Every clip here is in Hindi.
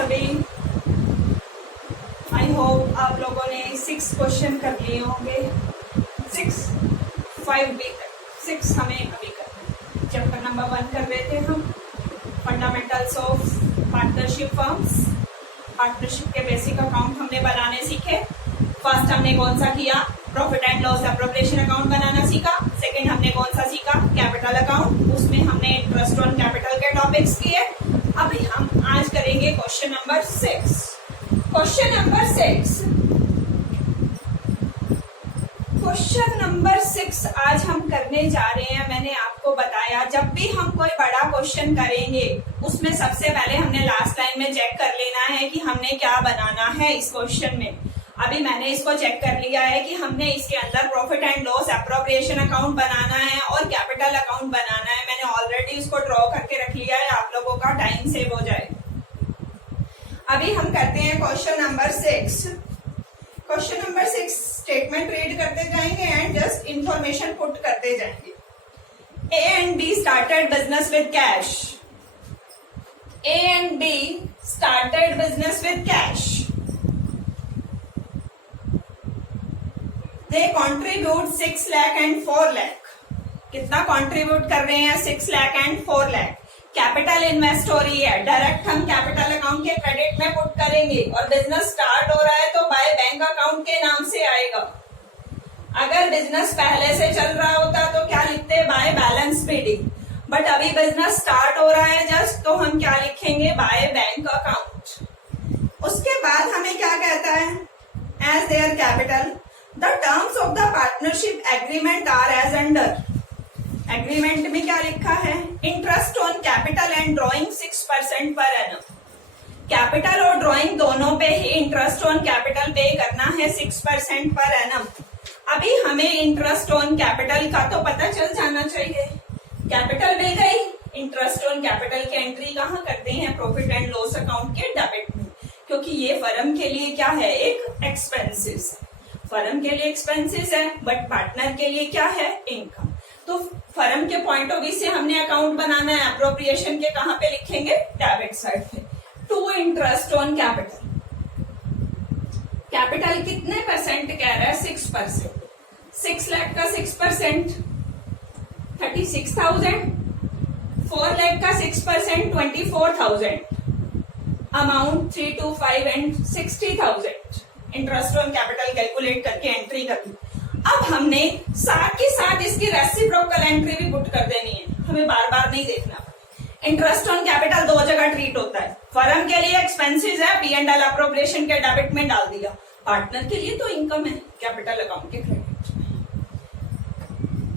सभी। आई होप आप लोगों ने 6 क्वेश्चन कर लिए होंगे। 6 हमें अभी करना। चैप्टर नंबर 1 कर रहे थे हम, fundamentals of partnership firms. Partnership के बेसिक अकाउंट हमने बनाने सीखे। फर्स्ट हमने कौन सा किया, profit and loss appropriation account बनाना सीखा। सेकंड हमने कौन सा सीखा, कैपिटल अकाउंट। उसमें हमने इंटरेस्ट ऑन कैपिटल के टॉपिक्स किए। अभी हम आज करेंगे क्वेश्चन नंबर 6। क्वेश्चन नंबर 6 आज हम करने जा रहे हैं। मैंने आपको बताया जब भी हम कोई बड़ा क्वेश्चन करेंगे उसमें सबसे पहले हमने लास्ट लाइन में चेक कर लेना है कि हमने क्या बनाना है इस क्वेश्चन में। अभी मैंने इसको चेक कर लिया है कि हमने इसके अंदर profit and loss appropriation account बनाना है और कैपिटल अकाउंट बनाना है। मैंने ऑलरेडी इसको ड्रॉ करके रख लिया है, आप लोगों का टाइम सेव हो जाए। अभी हम करते हैं question number 6। Question number 6 statement read करते जाएंगे एंड जस्ट इंफॉर्मेशन पुट करते जाएंगे। A and B started business with cash. A and B started business with cash. They contribute 6 lakh and 4 lakh. कितना कंट्रीब्यूट कर रहे हैं, 6 lakh and 4 lakh. Capital invest हो रही है, डायरेक्ट हम कैपिटल अकाउंट के क्रेडिट में पुट करेंगे। और बिजनेस स्टार्ट हो रहा है तो बाय बैंक अकाउंट के नाम से आएगा। अगर बिजनेस पहले से चल रहा होता तो क्या लिखते, बाय बैलेंस बिडिंग। बट अभी बिजनेस स्टार्ट हो रहा है जस्ट, तो हम क्या लिखेंगे, बाय बैंक अकाउंट। उसके बाद हमें क्या कहता है, as their capital the terms of the partnership agreement are as under. Agreement में क्या लिखा है, interest on capital and drawing 6% पर एनम। कैपिटल और ड्रॉइंग दोनों पे ही इंटरेस्ट ऑन कैपिटल पे करना है 6% पर एनम। अभी हमें इंटरेस्ट ऑन कैपिटल का तो पता चल जाना चाहिए। कैपिटल मिल गई, इंटरेस्ट ऑन कैपिटल की एंट्री कहाँ करते हैं, प्रॉफिट एंड लॉस अकाउंट के डेबिट में, क्योंकि ये फर्म के लिए क्या है, एक एक्सपेंसेस। फर्म के लिए एक्सपेंसेस है बट पार्टनर के लिए क्या है, इनकम। तो फर्म के पॉइंट ऑफ व्यू से हमने अकाउंट बनाना है, अप्रोप्रिएशन के कहां पे लिखेंगे, डेबिट साइड पे। To interest on capital. Capital कितने परसेंट कह रहा है, 6%। 6 लाख का 6% 36,000। 4 लाख का 6% 24,000। Amount 3 to 5 and 60,000। Interest on capital calculate करके एंट्री कर दी। अब हमने साथ के साथ इसकी रेसिप्रोकल एंट्री भी पुट कर देनी है, हमें बार बार नहीं देखना। इंटरेस्ट ऑन कैपिटल 2 जगह ट्रीट होता है। फर्म के लिए एक्सपेंसेस है, P&L अप्रोप्रिएशन के डेबिट में डाल दिया। पार्टनर के लिए तो इनकम है, कैपिटल अकाउंट के क्रेडिट में।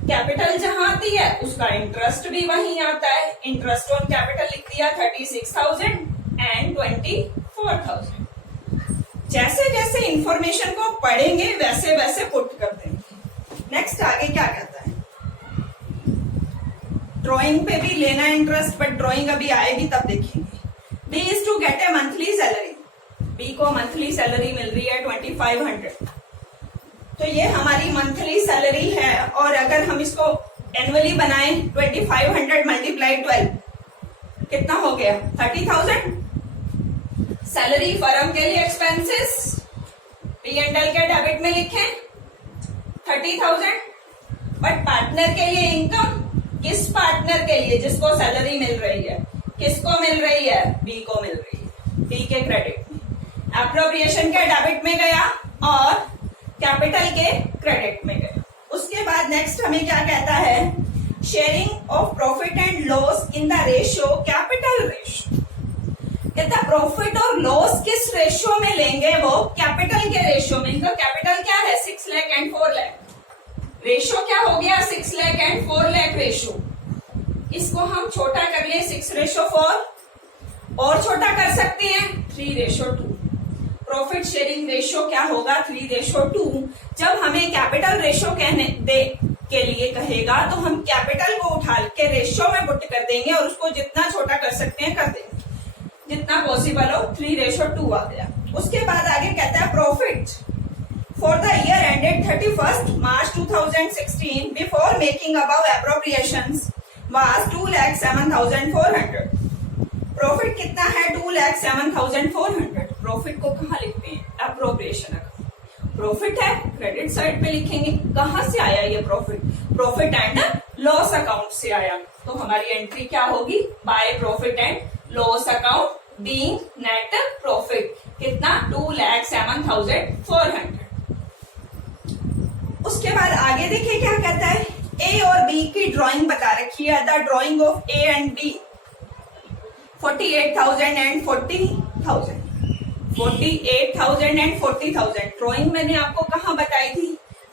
कैपिटल जहां आती है उसका इंटरेस्ट भी वहीं आता है। इंटरेस्ट ऑन कैपिटल लिख दिया 36,000 एंड 24,000। जैसे जैसे इंफॉर्मेशन को पढ़ेंगे वैसे वैसे पुट कर देंगे। नेक्स्ट आगे क्या कहता है, ड्राइंग पे भी लेना इंटरेस्ट, बट ड्राइंग अभी आएगी तब देखेंगे। B is to get a monthly salary. B को मंथली सैलरी मिल रही है 2500। तो ये हमारी मंथली सैलरी है, और अगर हम इसको एनुअली बनाएं 2500 मल्टीप्लाई 12 कितना हो गया, 30,000। सैलरी फर्म के लिए एक्सपेंसेस, P&L के डेबिट में लिखें 30,000। बट पार्टनर के लिए इनकम, किस पार्टनर के लिए, जिसको सैलरी मिल रही है, किसको मिल रही है, बी को मिल रही है, बी के क्रेडिट में। एप्रोप्रिएशन के डेबिट में गया और कैपिटल के क्रेडिट में गया। उसके बाद नेक्स्ट हमें क्या कहता है, sharing of profit and loss in the ratio capital ratio. कहता प्रॉफिट और लॉस किस रेशियो में लेंगे, वो कैपिटल के रेशियो में। इनका कैपिटल क्या है, 6 लाख एंड 4 लाख। रेशियो क्या हो गया, 6 लाख एंड 4 लाख रेशियो। इसको हम छोटा कर ले 6:4, और छोटा कर सकते हैं 3:2। प्रॉफिट शेयरिंग रेशियो क्या होगा, 3:2। जब हमें कैपिटल रेशियो कहने दे के लिए कहेगा तो हम कैपिटल को उठा के रेशियो में पुट कर देंगे और उसको जितना छोटा कर सकते हैं कर देंगे, जितना पॉसिबल हो। 3:2 आ गया। उसके बाद आगे कहता है profit for the year ended 31st March 2016 before making above appropriations was 2,07,400। Profit कितना है 2,07,400। प्रॉफिट को कहाँ लिखते हैं? Appropriation account. प्रॉफिट है क्रेडिट साइड पे लिखेंगे। कहां से आया ये profit? Profit and loss account से आया। तो हमारी एंट्री क्या होगी? By profit and loss account being net profit. कितना? 2,07,400। उसके बाद आगे देखिए क्या कहता है। ए और बी की ड्राइंग बता रखी है। The drawing of A and B 48,000 and 40,000। 48,000 and 40,000। Drawing मैंने आपको कहां बताई थी?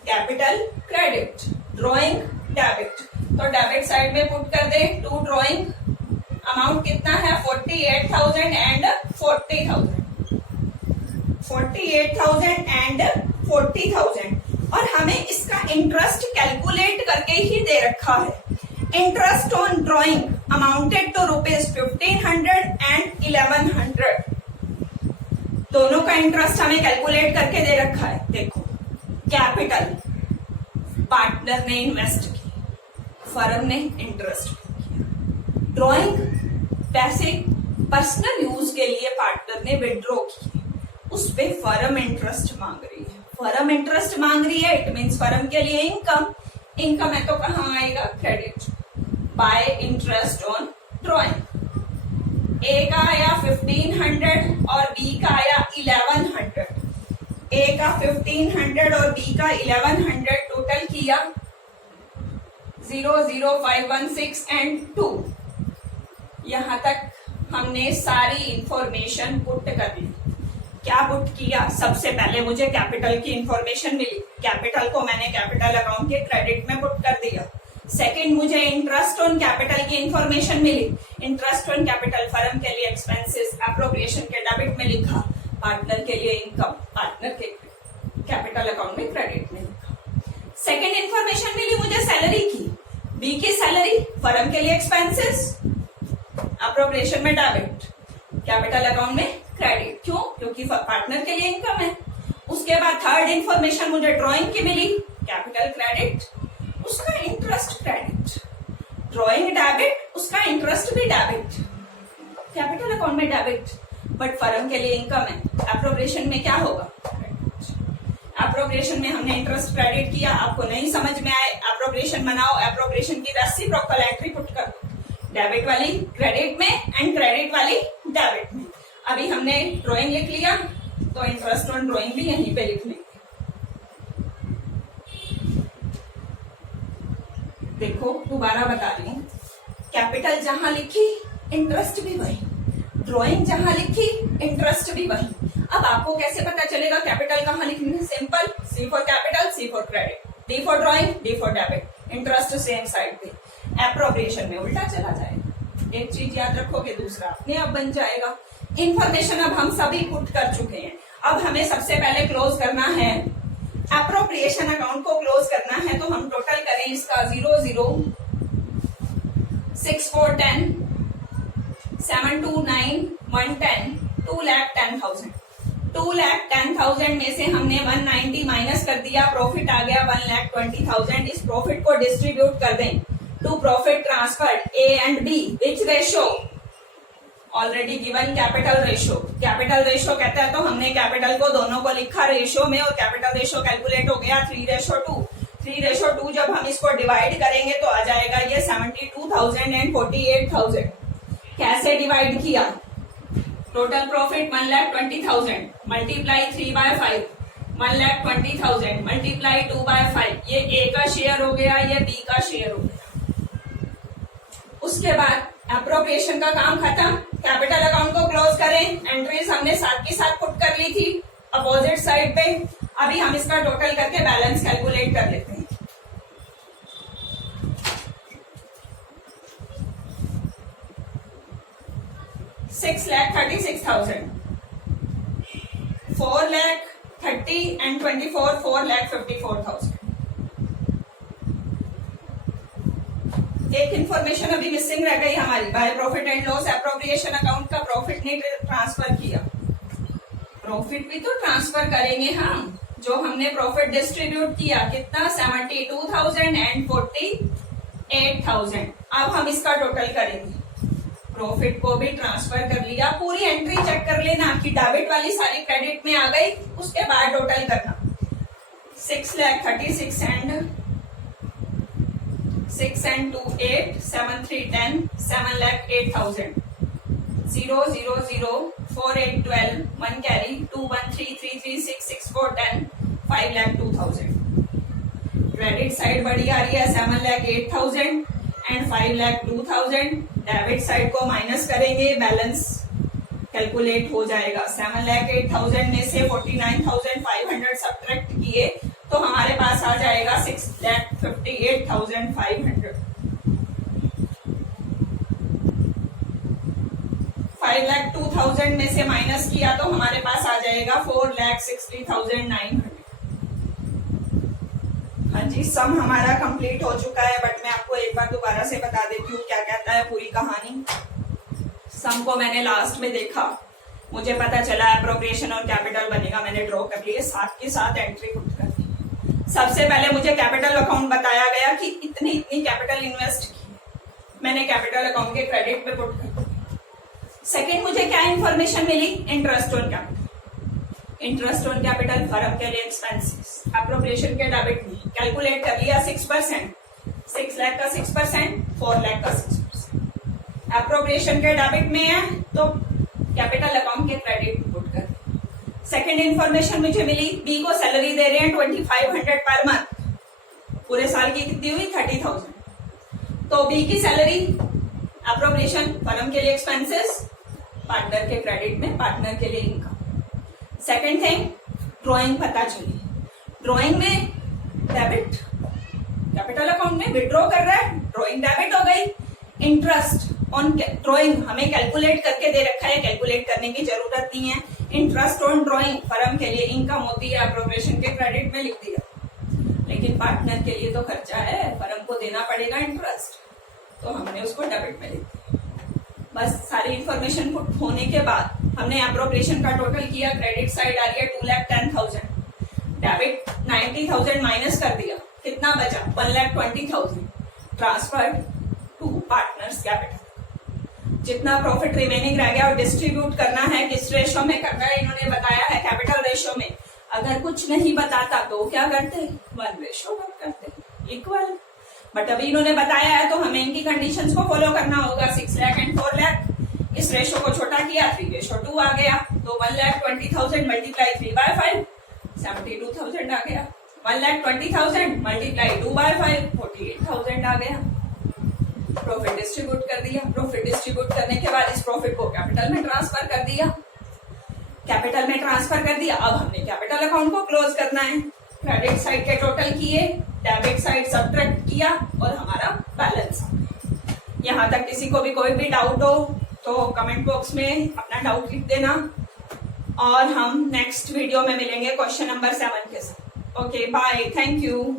Capital credit, drawing debit. तो डेबिट साइड में पुट कर दे टू ड्राइंग। अमाउंट कितना है? 48,000 एंड 40,000। 48,000 एंड 40,000। और हमें इसका इंटरेस्ट कैलकुलेट करके ही दे रखा है। Interest on drawing amounted to ₹1,500 and 1,100। दोनों का इंटरेस्ट हमें कैलकुलेट करके दे रखा है। देखो, कैपिटल पार्टनर ने इन्वेस्ट की, फर्म ने इंटरेस्ट किया। ड्राइंग पैसे पर्सनल यूज के लिए पार्टनर ने विड्रॉ किए, उस पे फर्म इंटरेस्ट मांग रही है। फर्म इंटरेस्ट मांग रही है, इट मीन्स फर्म के लिए इनकम। इनकम है तो कहां आएगा? Credit by interest on drawing. A का आया 1,500 और बी का आया 1,100। ए का 1,500 और बी का 1,100 टोटल किया 00516 एंड 2। यहां तक हमने सारी इंफॉर्मेशन पुट कर ली। क्या पुट किया? सबसे पहले मुझे कैपिटल की इंफॉर्मेशन मिली। कैपिटल को मैंने कैपिटल अकाउंट के क्रेडिट में पुट कर दिया। सेकंड, मुझे इंटरेस्ट ऑन कैपिटल की इंफॉर्मेशन मिली। इंटरेस्ट ऑन कैपिटल फर्म के लिए एक्सपेंसेस, एप्रोप्रिएशन के डेबिट में लिखा, पार्टनर के लिए इनकम, पार्टनर के कैपिटल अकाउंट में क्रेडिट में लिखा। सेकंड इंफॉर्मेशन मिली मुझे सैलरी की। बी की सैलरी, फर्म के लिए एक्सपेंसेस, एप्रोप्रिएशन में डेबिट, कैपिटल अकाउंट में क्रेडिट। क्यों? क्योंकि पार्टनर के लिए इनकम है। उसके बाद थर्ड इंफॉर्मेशन मुझे ड्राइंग की मिली, कैपिटल क्रेडिट, उसका इंटरेस्ट क्रेडिट। ड्राइंग डेबिट, उसका इंटरेस्ट भी डेबिट, कैपिटल अकाउंट में डेबिट, बट फर्म के लिए इनकम है। एप्रोप्रिएशन में क्या होगा? एप्रोप्रिएशन में हमने इंटरेस्ट क्रेडिट किया। आपको नहीं समझ में आए, एप्रोप्रिएशन बनाओ। एप्रोप्रिएशन की रेसिप्रोकल एंट्री पुट कर दो, डेबिट वाली क्रेडिट में एंड क्रेडिट वाली डेबिट में। अभी हमने ड्राइंग लिख लिया तो इंटरेस्ट ऑन ड्राइंग भी यहीं पे लिख लेंगे। देखो, दोबारा बता रही हूँ, कैपिटल जहां लिखी इंटरेस्ट भी वही, ड्राइंग जहां लिखी इंटरेस्ट भी वही। अब आपको कैसे पता चलेगा कैपिटल कहां लिखनी है? Simple, C for capital, C for credit, D for drawing, D for debit, interest same side पे। एप्रोप्रिएशन में उल्टा चला जाएगा। एक चीज याद रखोगे, दूसरा अपने आप बन जाएगा। इंफॉर्मेशन अब हम सभी पुट कर चुके हैं। अब हमें सबसे पहले क्लोज करना है, एप्रोप्रिएशन अकाउंट को क्लोज करना है। तो हम टोटल करें इसका 00 6410 729 110 2,10,000। 2,10,000 में से हमने 190 माइनस कर दिया, प्रॉफिट आ गया 1,20,000। इस प्रॉफिट को डिस्ट्रीब्यूट कर दें to profit transferred A and B, which ratio? Already given capital ratio. Capital ratio कहता है तो हमने कैपिटल को दोनों को लिखा रेशो में, और कैपिटल रेशो कैलकुलेट हो गया 3:2। 3:2 जब हम इसको डिवाइड करेंगे तो आ जाएगा ये 72,000 एंड 48,000। कैसे डिवाइड किया? Total profit 1,20,000 multiply 3/5, 1,20,000 multiply 2/5। ये ए का शेयर हो गया, ये बी का शेयर हो गया। उसके बाद एप्रोप्रिएशन का काम खत्म। कैपिटल अकाउंट को क्लोज करें। एंट्रीज हमने साथ की साथ पुट कर ली थी अपोजिट साइड पे। अभी हम इसका टोटल करके बैलेंस कैलकुलेट कर लेते हैं। $6,36,000, 4,30,000 and 24, 4,54,000। एक इंफॉर्मेशन अभी मिसिंग रह गई हमारी। Bye profit and loss appropriation account का प्रॉफिट नहीं ट्रांसफर किया। प्रॉफिट भी तो ट्रांसफर करेंगे हम, जो हमने प्रॉफिट डिस्ट्रीब्यूट किया। कितना? 72,000 एंड 48,000। अब हम इसका टोटल करेंगे। प्रॉफिट को भी ट्रांसफर कर लिया। पूरी एंट्री चेक कर लेना कि डेबिट वाली सारी क्रेडिट में आ गई, उसके बाद टोटल करना। 6,36,000 and 6 and 2 8 7 3 10 7,08,000 0 0 0 4 8 12 1 carry 2 1 3 3 3 6 6 4 10 5,02,000। Credit side बड़ी आ रही है 7,08,000 एंड 5,02,000। डेबिट साइड को माइनस करेंगे, बैलेंस कैलकुलेट हो जाएगा। 7,08,000 में से 49,500 सब्ट्रैक्ट किए तो हमारे पास आ जाएगा 6,58,500। 5,02,000 में से माइनस किया तो हमारे पास आ जाएगा 4,60,900। हाँ जी, सम हमारा कंप्लीट हो चुका है, बट मैं आपको एक बार दोबारा से बता देती हूँ क्या कहता है पूरी कहानी। सम को मैंने लास्ट में देखा, मुझे पता चला एप्रोप्रिएशन और कैपिटल बनेगा, मैंने ड्रॉ कर लिए, साथ के साथ एंट्री पुट कर दी। सबसे पहले मुझे कैपिटल अकाउंट बताया गया कि इतनी कैपिटल इन्वेस्ट की, मैंने कैपिटल अकाउंट के क्रेडिट पे पुट कर दी। सेकेंड, मुझे क्या इंफॉर्मेशन मिली? Interest on capital. Interest on capital firm के लिए एक्सपेंसेस, एप्रोप्रिएशन के डेबिट में कैलकुलेट कर लिया 6%, 6 लाख का 6%, 4 लाख का 6%। एप्रोप्रिएशन के डेबिट में है तो कैपिटल अकाउंट के क्रेडिट पुट कर। सेकेंड इंफॉर्मेशन मुझे मिली, बी को सैलरी दे रहे हैं 2,500 पर मंथ, पूरे साल की कितनी हुई? 30,000। तो बी की सैलरी, एप्रोप्रिएशन, फर्म के लिए एक्सपेंसेस, पार्टनर के क्रेडिट में, पार्टनर के लिए इनकम। सेकेंड थिंग, ड्रॉइंग पता चली। ड्रॉइंग में डेबिट, कैपिटल अकाउंट में विड्रॉ कर रहा है, ड्रॉइंग डेबिट हो गई। इंटरेस्ट ऑन ड्रॉइंग हमें कैलकुलेट करके दे रखा है, कैलकुलेट करने की जरूरत नहीं है। इंटरेस्ट ऑन ड्रॉइंग फर्म के लिए इनकम होती है, एप्रोप्रिएशन के क्रेडिट में लिख दिया। लेकिन पार्टनर के लिए तो खर्चा है, फर्म को देना पड़ेगा इंटरेस्ट, तो हमने उसको डेबिट में लिख दिया। बस सारी इंफॉर्मेशन होने के बाद हमने एप्रोप्रिएशन का टोटल किया, क्रेडिट साइड आ रही है 2,10,000, डेबिट 90,000 माइनस कर दिया, कितना बचा? 1,20,000 ट्रांसफर्ड टू पार्टनर्स कैपिटल। जितना प्रॉफिट रिमेनिंग रह गया और डिस्ट्रीब्यूट करना है, किस रेशो में करना है इन्होंने बताया है, कैपिटल रेशो में। अगर कुछ नहीं बताता तो क्या करते? 1:1 करते, इक्वल। बट अभी इन्होंने बताया है तो हमें इनकी कंडीशंस को फॉलो करना होगा। 6 लाख एंड 4 लाख, इस रेशो को छोटा किया, 3:2 आ गया, तो 1,20,000 मल्टीप्लाई 3/5, 72,000 आ गया। 1,20,000 मल्टीप्लाई 2/5, 48,000 आ गया। प्रॉफिट डिस्ट्रीब्यूट कर दिया। प्रॉफिट डिस्ट्रीब्यूट करने के बाद इस प्रॉफिट को कैपिटल में ट्रांसफर कर दिया। कैपिटल में ट्रांसफर कर दिया, अब हमने कैपिटल अकाउंट को क्लोज करना है। क्रेडिट साइड के टोटल किए, डेबिट साइड सब्ट्रैक्ट किया और हमारा बैलेंस। यहाँ तक किसी को भी कोई भी डाउट हो तो कमेंट बॉक्स में अपना डाउट लिख देना, और हम नेक्स्ट वीडियो में मिलेंगे क्वेश्चन नंबर 7 के साथ। Okay, bye, thank you.